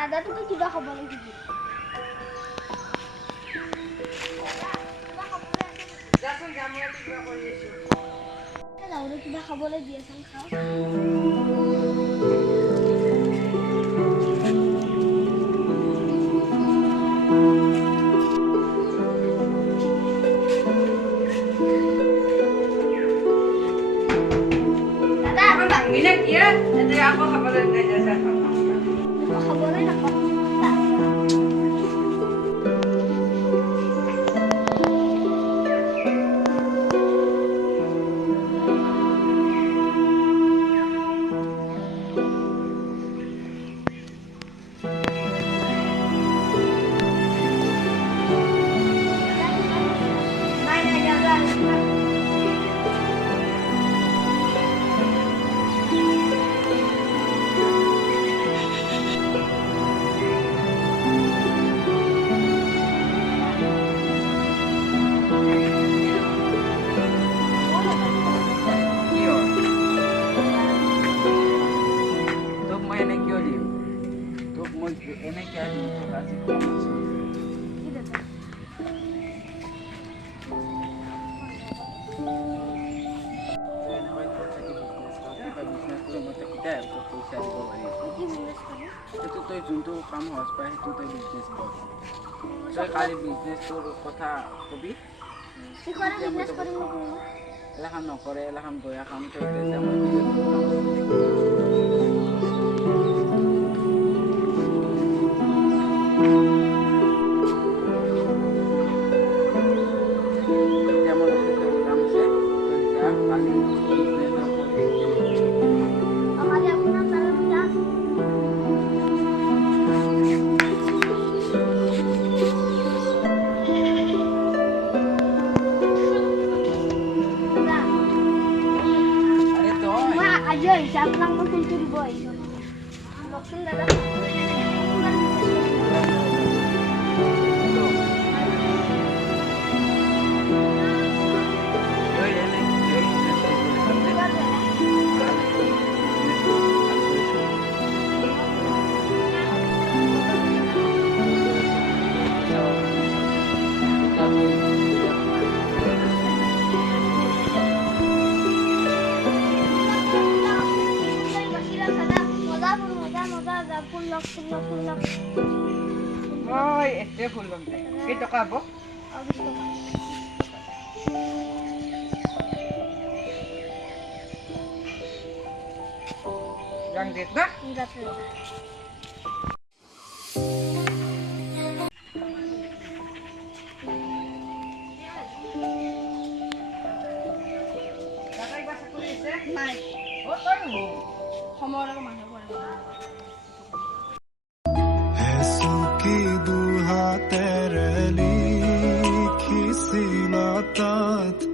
দাদা তুমি কিবা খাব লাগিব যাচোন যাম মই কিবা কৰি আছো লাউৰে কিবা খাবলৈ দি আছান খাও Mina kia, itu aku kabar dari jasa. খাবলৈ নাপাওঁ Ini kayak gitu kasih. Itu tuh junto kamu harus pakai itu tuh bisnis bos. Saya kali bisnis tuh kota kopi. Sekarang bisnis kori mo ko. Elaham nokore, elaham goya kamu tuh itu sama. Aja, siapa lang mo tuntun boy. Bakit dada? Oh, este full lang deh. Kita kabo? Yang dit na? Enggak tuh. Kakak bahasa kulis ya? Mai. Oh, tahu. Homora ko mana ko. की दुहा तेरे लिखी सी नातात